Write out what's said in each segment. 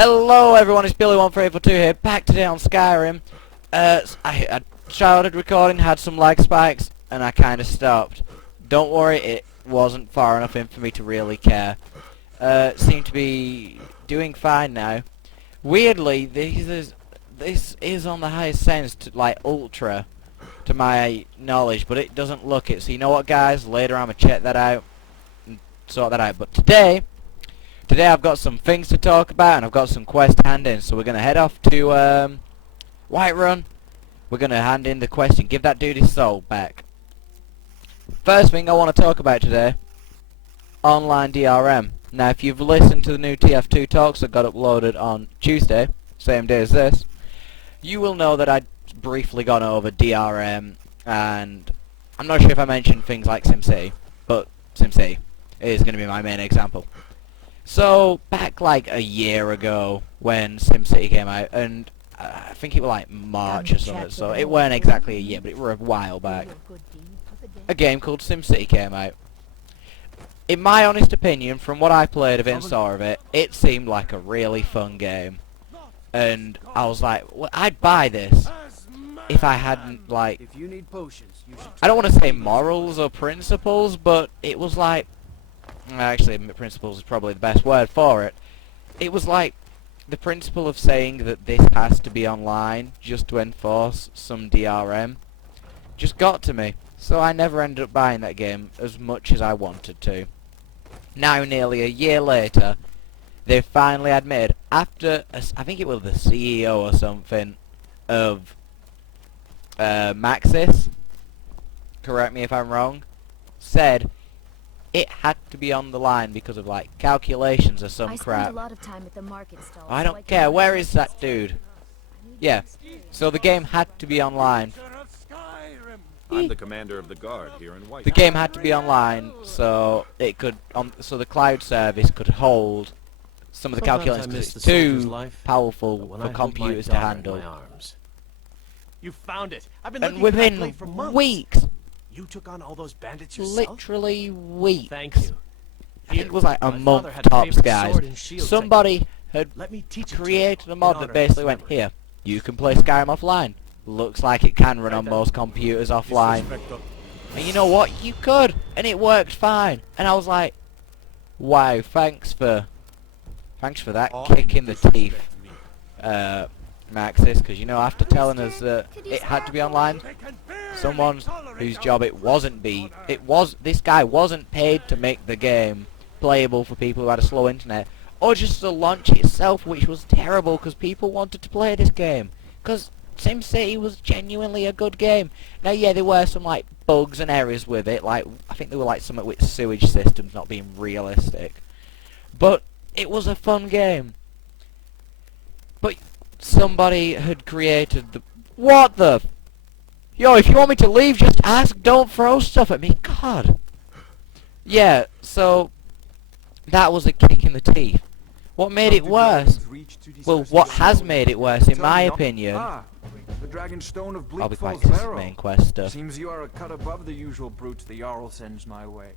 Hello everyone, it's Billy1342 here, back today on Skyrim. I started recording, had some lag spikes, and I kinda stopped. Don't worry, it wasn't far enough in for me to really care. Seem to be doing fine now. Weirdly, this is on the highest sense to, like, ultra, to my knowledge, but it doesn't look it. So you know what, guys? Later I'm gonna check that out and sort that out. But today I've got some things to talk about, and I've got some quest hand in. So we're gonna head off to Whiterun. We're gonna hand in the quest and give that dude his soul back. First thing I want to talk about today: online DRM. Now, if you've listened to the new TF2 talks that got uploaded on Tuesday, same day as this, you will know that I'd briefly gone over DRM, and I'm not sure if I mentioned things like SimCity, but SimCity is going to be my main example. So, back like a year ago when SimCity came out, and I think it was like March or something, so it weren't exactly a year, but it were a while back, a game called SimCity came out. In my honest opinion, from what I played of it and saw of it, it seemed like a really fun game. And I was like, well, I'd buy this if I hadn't, like, if you need potions, you should I don't want to say morals or principles, but it was like, actually principles is probably the best word for it. It was like the principle of saying that this has to be online just to enforce some DRM just got to me. So I never ended up buying that game as much as I wanted to. Now, nearly a year later, they finally admitted, after, I think it was the CEO or something of Maxis, correct me if I'm wrong, said it had to be on the line because of, like, calculations or some crap. I spend a lot of time at the market stall, I don't care, where is that dude? Yeah, so the game had to be online. I'm the commander of the guard here in White. The game had to be online, so it could, so the cloud service could hold some of the calculations, because it's too powerful for computers to handle. You found it. I've been And looking for that within blade for months. weeks, You took on all those bandits yourself? literally weeks, Thank you. I think it was like a My month father had a tops, favorite guys, sword and shield somebody had Let me teach it to created you a mod in that honor basically of went, his here, you can play Skyrim offline. Looks like it can run on most computers offline. And you know what? You could, and it worked fine. And I was like, wow, thanks for that kick in the teeth, Maxis, because, you know, after telling us that it had to be online, someone whose job this guy wasn't paid to make the game playable for people who had a slow internet, or just the launch itself, which was terrible because people wanted to play this game, because SimCity was genuinely a good game. Now, yeah, there were some, like, bugs and errors with it, like, I think there were, like, something with sewage systems not being realistic, but it was a fun game. But somebody had created the... What the... Yo, if you want me to leave, just ask, don't throw stuff at me, God. Yeah, so that was a kick in the teeth. What made it worse? Well, what has made it worse, in my opinion... The Dragon Stone of Bleak I'll be quiet Falls 'cause this is Barrow. main quest stuff. Seems you are a cut above the usual brutes the Jarl sends my way.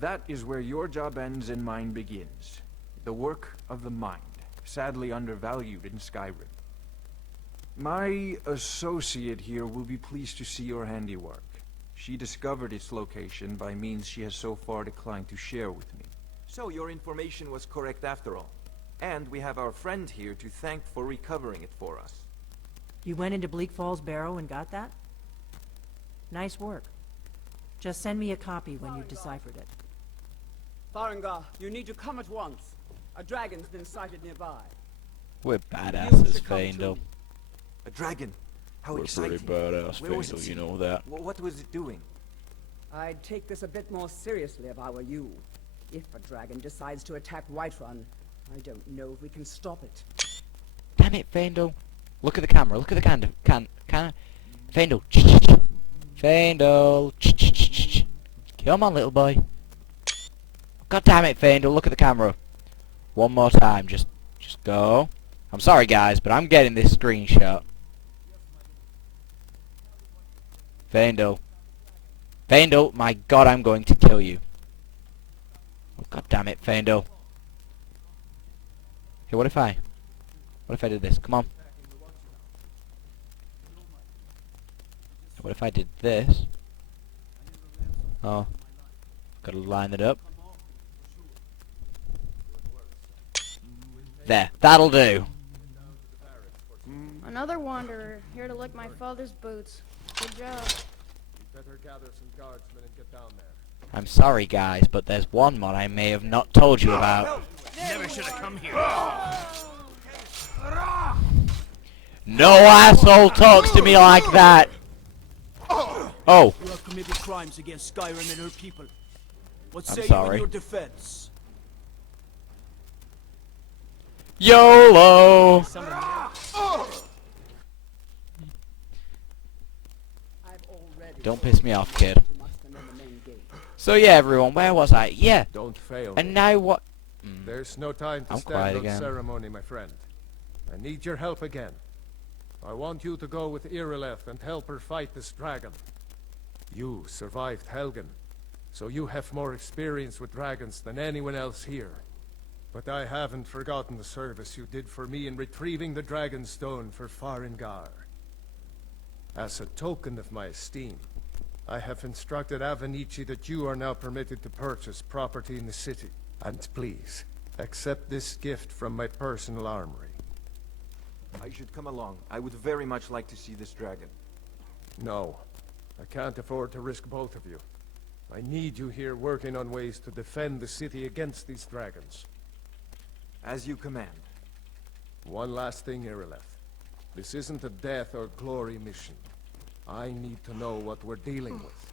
That is where your job ends and mine begins. The work of the mind, sadly undervalued in Skyrim. My associate here will be pleased to see your handiwork. She discovered its location by means she has so far declined to share with me. So your information was correct after all. And we have our friend here to thank for recovering it for us. You went into Bleak Falls Barrow and got that? Nice work. Just send me a copy when you've deciphered it. Farengar, you need to come at once. A dragon's been sighted nearby. We're badasses, Faendal. A dragon? How We're exciting. pretty badass, Where was Faendal, it you seen? know that. What was it doing? I'd take this a bit more seriously if I were you. If a dragon decides to attack Whiterun, I don't know if we can stop it. Damn it, Faendal. Look at the camera, look at the Faendal. Faendal. Come on, little boy. God damn it, Faendal, look at the camera. One more time, just go. I'm sorry, guys, but I'm getting this screenshot. Faendal. Faendal, my god, I'm going to kill you. Oh, god damn it, Faendal. Okay, what if I did this? Come on. What if I did this? Oh, gotta line it up. There, that'll do. Another wanderer, here to lick my father's boots. Good job. Better gather some guardsmen and get down there. I'm sorry, guys, but there's one mod I may have not told you about. Never should have come here. No asshole talks to me like that. Oh, You have committed crimes against Skyrim and her people. What I'm say you sorry. in your defense? YOLO! I've already Don't piss me off, kid. to muster men the main gate. So yeah, everyone, where was I? Yeah, Don't fail and me. now what? There's no time to I'm quiet stand on again. ceremony, my friend. I need your help again. I want you to go with Irileth and help her fight this dragon. You survived Helgen, so you have more experience with dragons than anyone else here. But I haven't forgotten the service you did for me in retrieving the Dragon Stone for Farengar. As a token of my esteem, I have instructed Avenici that you are now permitted to purchase property in the city. And please, accept this gift from my personal armory. I should come along. I would very much like to see this dragon. No, I can't afford to risk both of you. I need you here working on ways to defend the city against these dragons. As you command. One last thing, Irileth. This isn't a death or glory mission. I need to know what we're dealing with.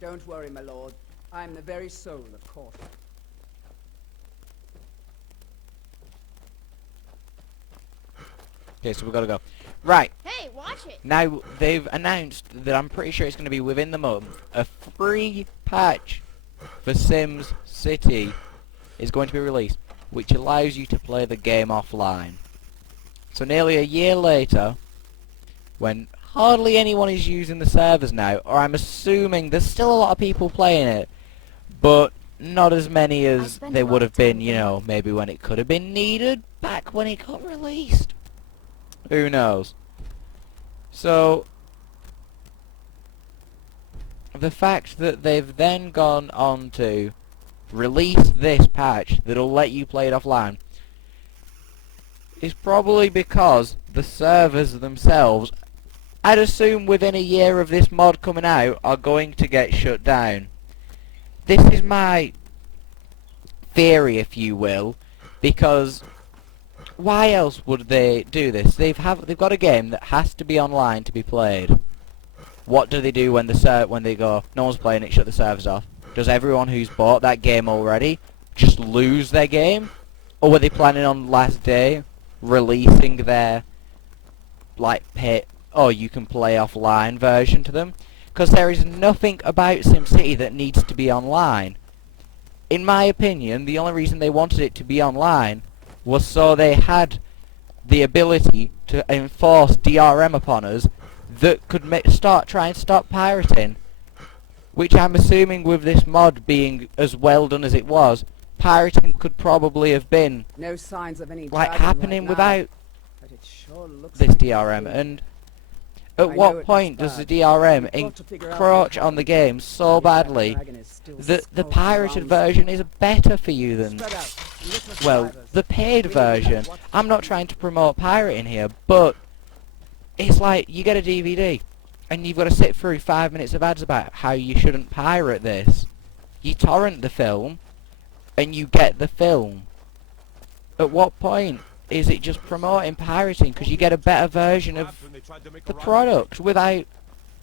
Don't worry, my lord. I'm the very soul of caution. Okay, so we gotta go. Right, Hey, watch it! now they've announced that I'm pretty sure it's gonna be within the month. A free patch for Sims City is going to be released, which allows you to play the game offline. So nearly a year later, when hardly anyone is using the servers now, or I'm assuming there's still a lot of people playing it, but not as many as spend they a lot would of have been, time you know, maybe when it could have been needed back when it got released. Who knows? So, the fact that they've then gone on to release this patch that'll let you play it offline is probably because the servers themselves, I'd assume within a year of this mod coming out, are going to get shut down. This is my theory, if you will, because why else would they do this? They've got a game that has to be online to be played. What do they do when they go, no one's playing it, shut the servers off? Does everyone who's bought that game already just lose their game? Or were they planning on last day releasing their, like, you can play offline version to them? Because there is nothing about SimCity that needs to be online. In my opinion, the only reason they wanted it to be online was so they had the ability to enforce DRM upon us that could try and stop pirating. Which I'm assuming with this mod being as well done as it was, pirating could probably have been No signs of any like dragon happening right now, without but it sure looks this like DRM. it's And I at know what it point looks does the bad. DRM We've got to figure out encroach what on the happened. game so If that badly dragon is still that the skulking pirated around version is better for you than, Spread out and look for well, survivors. the paid Really matter version. what I'm not trying to promote pirating here, but it's like you get a DVD and you've got to sit through 5 minutes of ads about how you shouldn't pirate this. You torrent the film and you get the film. At what point is it just promoting pirating because you get a better version of the product without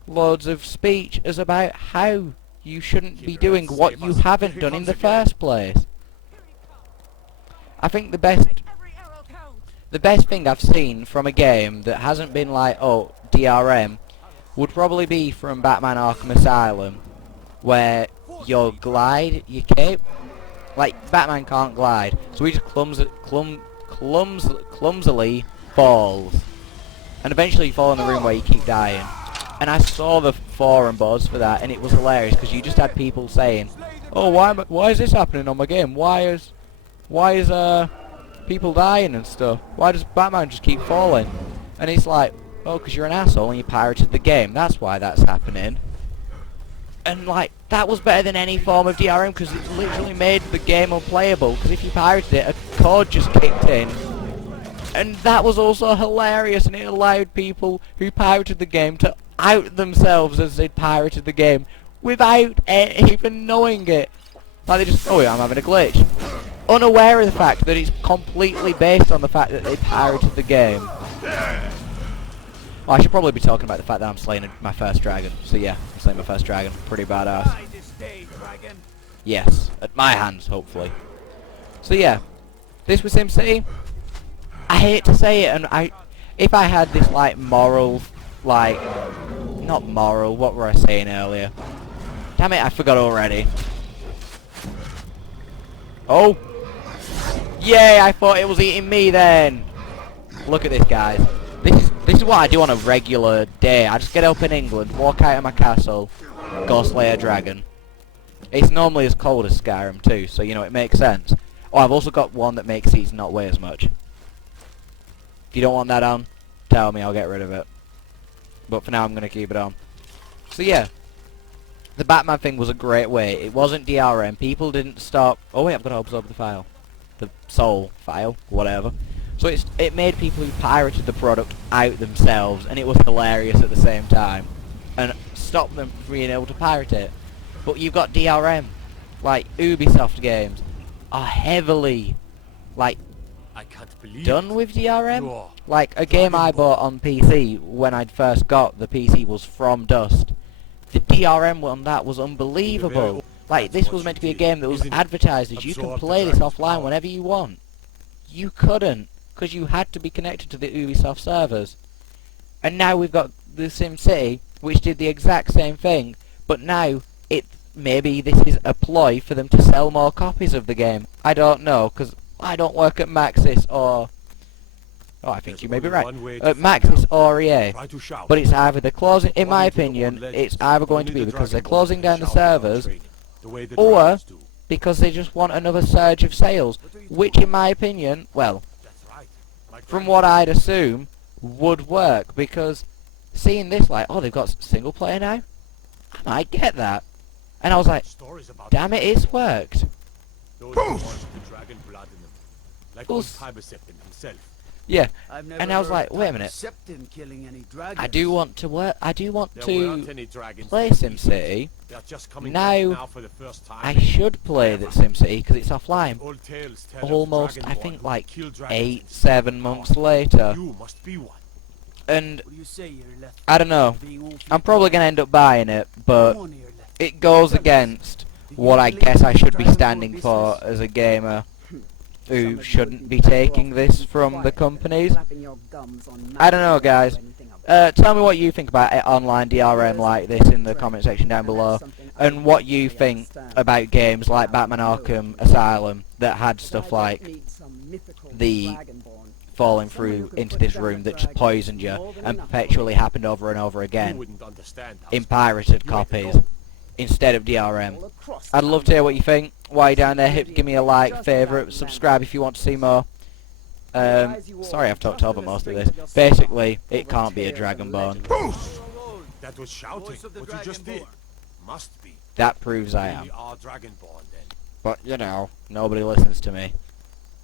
loads of speech as about how you shouldn't be doing what you haven't done in the first place? I think the best thing I've seen from a game that hasn't been like, oh, DRM, would probably be from Batman Arkham Asylum, where your glide, your cape, like Batman can't glide, so he just clumsily falls, and eventually you fall in the room where you keep dying. And I saw the forum boards for that, and it was hilarious because you just had people saying, "Oh, why is this happening on my game? Why is people dying and stuff. Why does Batman just keep falling? And it's like, oh, because you're an asshole and you pirated the game. That's why that's happening. And like, that was better than any form of DRM because it literally made the game unplayable. Because if you pirated it, a code just kicked in. And that was also hilarious, and it allowed people who pirated the game to out themselves as they'd pirated the game without even knowing it. Like, they just, oh yeah, I'm having a glitch. Unaware of the fact that it's completely based on the fact that they pirated the game. Well, I should probably be talking about the fact that I'm slaying my first dragon. So yeah, I'm slaying my first dragon. Pretty badass. Die this day, dragon. Yes, at my hands, hopefully. So yeah, this was SimCity. I hate to say it, and if I had this like moral, like, not moral, what were I saying earlier? Damn it, I forgot already. Oh! Yay, I thought it was eating me then! Look at this, guys. This is what I do on a regular day. I just get up in England, walk out of my castle, go slay a dragon. It's normally as cold as Skyrim too, so you know, it makes sense. Oh, I've also got one that makes these not weigh as much. If you don't want that on, tell me, I'll get rid of it. But for now, I'm going to keep it on. So yeah, the Batman thing was a great way. It wasn't DRM. People didn't stop... Oh wait, I've got to absorb the file. The soul file, whatever. So it made people who pirated the product out themselves, and it was hilarious at the same time. And stopped them from being able to pirate it. But you've got DRM. Like, Ubisoft games are heavily, like, I can't believe done with DRM. You're Like, a game I bought on PC when I'd first got the PC was From Dust. The DRM on that was unbelievable. Like, this was meant to be a game that was advertised as you can play this offline whenever you want. You couldn't, because you had to be connected to the Ubisoft servers. And now we've got the SimCity, which did the exact same thing, but now maybe this is a ploy for them to sell more copies of the game. I don't know, because I don't work at Maxis or... Oh, I think you may be right. Maxis or EA. But it's either they're closing... In my opinion, it's either going to be because they're closing down the servers, or because they just want another surge of sales. Which, in my opinion, well, from what I'd assume, would work. Because seeing this, like, oh, they've got single player now? I might get that. And I was like, damn it, it's worked. Yeah, and I was like, wait a minute. I do want to work. I do want to play SimCity. Now I should play the SimCity because it's offline. Almost, I think, like 7 months later. And I don't know. I'm probably gonna end up buying it, but it goes against what I guess I should be standing for as a gamer who shouldn't be taking this from the companies. I don't know, guys. Tell me what you think about online DRM like this in the comment section down below, and what you think about games like Batman Arkham Asylum that had stuff like the falling through into this room that just poisoned you and perpetually happened over and over again in pirated copies instead of DRM. I'd love to hear what you think. While you're down there, give me a like, favourite, subscribe if you want to see more. Sorry I've talked over most of this. Basically, it can't be a Dragonborn. That was shouting. What you just did must be. That proves I am. We are Dragonborn then. But, you know, nobody listens to me.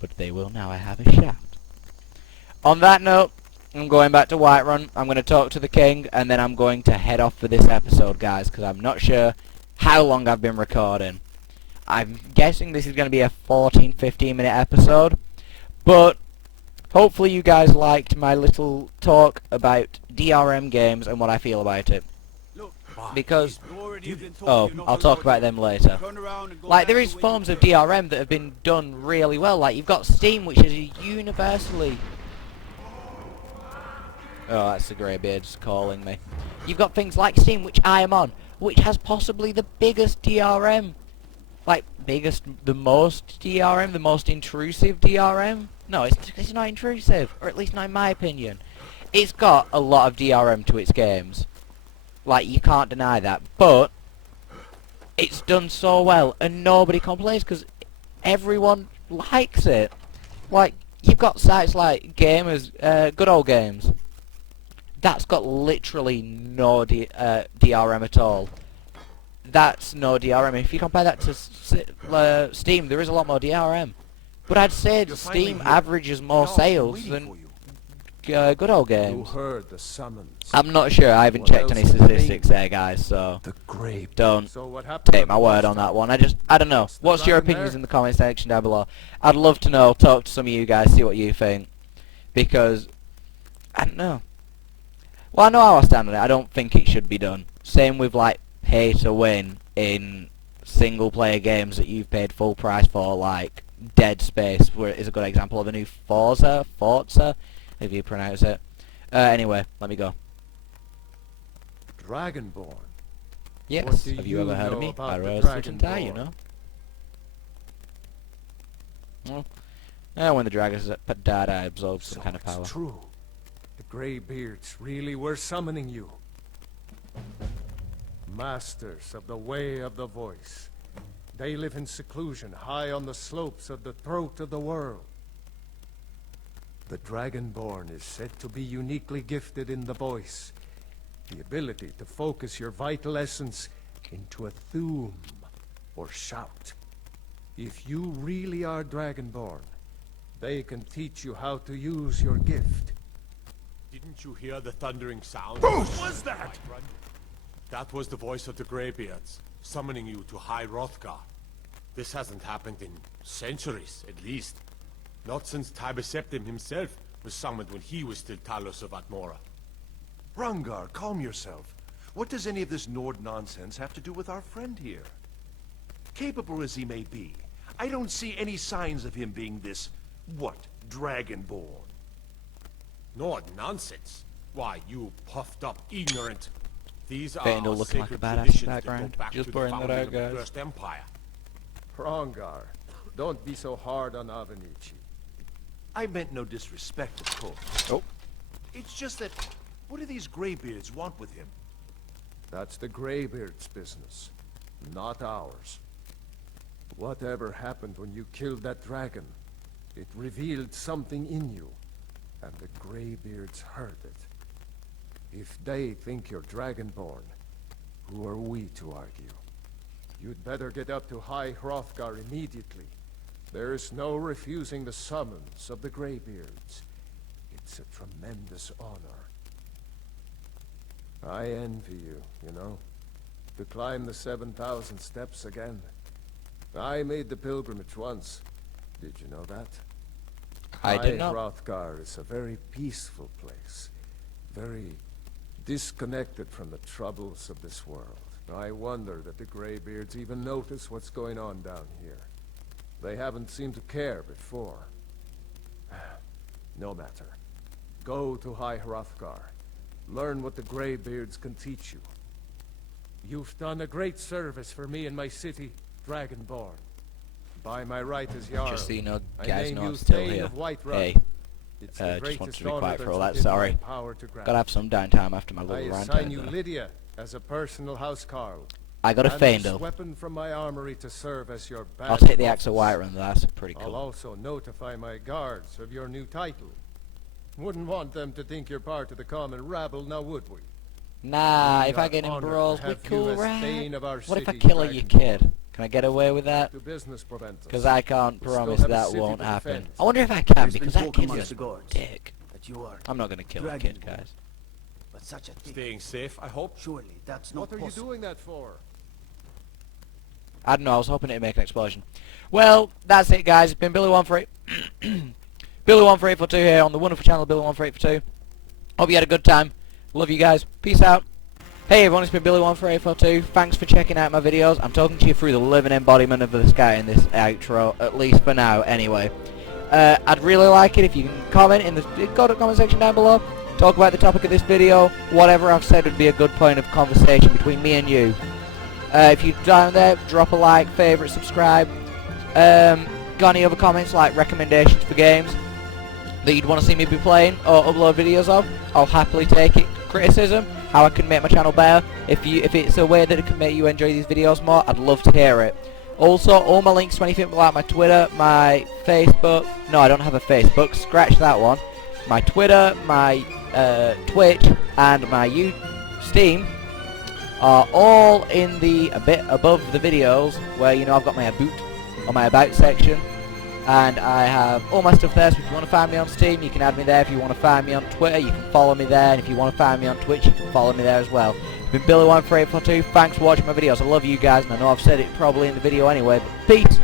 But they will now I have a shout. On that note, I'm going back to Whiterun. I'm going to talk to the king, and then I'm going to head off for this episode, guys, because I'm not sure how long I've been recording. I'm guessing this is going to be a 14-15 minute episode, but hopefully you guys liked my little talk about DRM games and what I feel about it. Because, oh, I'll talk about them later. Like, there is forms of DRM that have been done really well. Like, you've got Steam, which is universally... Oh, that's the greybeard just calling me. You've got things like Steam, which I am on, which has possibly the biggest DRM. Like, the most DRM, the most intrusive DRM? No, it's not intrusive, or at least not in my opinion. It's got a lot of DRM to its games. Like, you can't deny that, but it's done so well, and nobody complains, because everyone likes it. Like, you've got sites like Gamers, Good Old Games. That's got literally no DRM at all. That's no DRM. If you compare that to Steam, there is a lot more DRM. But I'd say Steam averages more sales than Good Old You Games. heard the summons. I'm not sure. I haven't What checked else any did they statistics mean? there, guys. So The grave. don't So what happened take on my the word last on that time? one. I don't know. Lost the What's your dragon opinions there? in the comment section down below? I'd love to know. Talk to some of you guys. See what you think. Because I don't know. Well, I know how I stand on it. I don't think it should be done. Same with like pay to win in single player games that you've paid full price for, like Dead Space, where it is a good example of a new Forza, if you pronounce it. Anyway, let me go. Dragonborn. Yes, do have you you ever heard of know me? about I the wear a suit and tie, you Dragonborn? know. Well, when the dragons died, I absorbed some So kind of it's power. true. The Greybeards really were summoning you. Masters of the way of the voice. They live in seclusion, high on the slopes of the throat of the world. The Dragonborn is said to be uniquely gifted in the voice. The ability to focus your vital essence into a thum, or shout. If you really are Dragonborn, they can teach you how to use your gift. Didn't you hear the thundering sound? What was that? That was the voice of the Greybeards, summoning you to High Hrothgar. This hasn't happened in centuries, at least. Not since Tiber Septim himself was summoned when he was still Talos of Atmora. Rungar, calm yourself. What does any of this Nord nonsense have to do with our friend here? Capable as he may be, I don't see any signs of him being this, Dragonborn. Nord nonsense? Why, you puffed up ignorant. These are Faendal our looking like a sacred badass traditions that background. go back Just to the blurring that founding out, of the guys. First Empire. Hrongar, don't be so hard on Avenici. I meant no disrespect, of course. Oh. It's just that, what do these Greybeards want with him? That's the Greybeard's business, not ours. Whatever happened when you killed that dragon, it revealed something in you, and the Greybeards heard it. If they think you're Dragonborn, who are we to argue? You'd better get up to High Hrothgar immediately. There's no refusing the summons of the Greybeards. It's a tremendous honor. I envy you, you know, to climb the 7,000 steps again. I made the pilgrimage once. Did you know that? I did not. Hrothgar is a very peaceful place. Very disconnected from the troubles of this world. I wonder that the Greybeards even notice what's going on down here. They haven't seemed to care before. No matter. Go to High Hrothgar. Learn what the Greybeards can teach you. You've done a great service for me and my city, Dragonborn. By my right as Jarl, Just so you know, I guys name know you I'm still Thane here. of Whiterun. Hey, It's the just wanted greatest to be honor quiet for all that's that. within my Sorry. power to grant. Gotta have some downtime after my I little rant. assign you there. Lydia as a personal housecarl. I got a And this Faendal. weapon from my armory to serve as your badge I'll take of the axe of office. Whiterun. That's pretty I'll cool. also notify my guards of your new title. Wouldn't want them to think you're part of the common rabble, now would we? Nah, We if I are get in honored to brawls, we have you cool, as right? Thane of our What if I city, kill a your Dragonborn. kid? Can I get away with that? Do business prevent us? Because I can't We still promise have a that city won't to happen. defend. I wonder if I can, There's been because that talk kid's amongst just the a guards dick. that you are I'm not gonna kill a Dragonborn. kid, guys. but such a thing. Staying safe, I hope. Surely that's not What are you possible. doing that for? I don't know, I was hoping it'd make an explosion. Well, that's it, guys. It's been Billy148. Billy14842 here on the wonderful channel Billy14842. Hope you had a good time. Love you guys. Peace out. Hey everyone, it's been Billy14842. Thanks for checking out my videos. I'm talking to you through the living embodiment of this guy in this outro, at least for now, anyway. I'd really like it if you can comment in the comment section down below. Talk about the topic of this video. Whatever I've said would be a good point of conversation between me and you. If you're down there, drop a like, favourite, subscribe. Got any other comments like recommendations for games that you'd want to see me be playing or upload videos of? I'll happily take it. Criticism, how I can make my channel better. If it's a way that it can make you enjoy these videos more, I'd love to hear it. Also, all my links to anything like my Twitter, my Facebook, no, I don't have a Facebook, scratch that one, my Twitter, my Twitch, and my Steam are all in the a bit above the videos where, you know, I've got my about section, and I have all my stuff there. So if you want to find me on Steam, you can add me there. If you want to find me on Twitter, you can follow me there, and if you want to find me on Twitch, you can follow me there as well. It's been Billy14842. Thanks for watching my videos. I love you guys, and I know I've said it probably in the video anyway, but peace.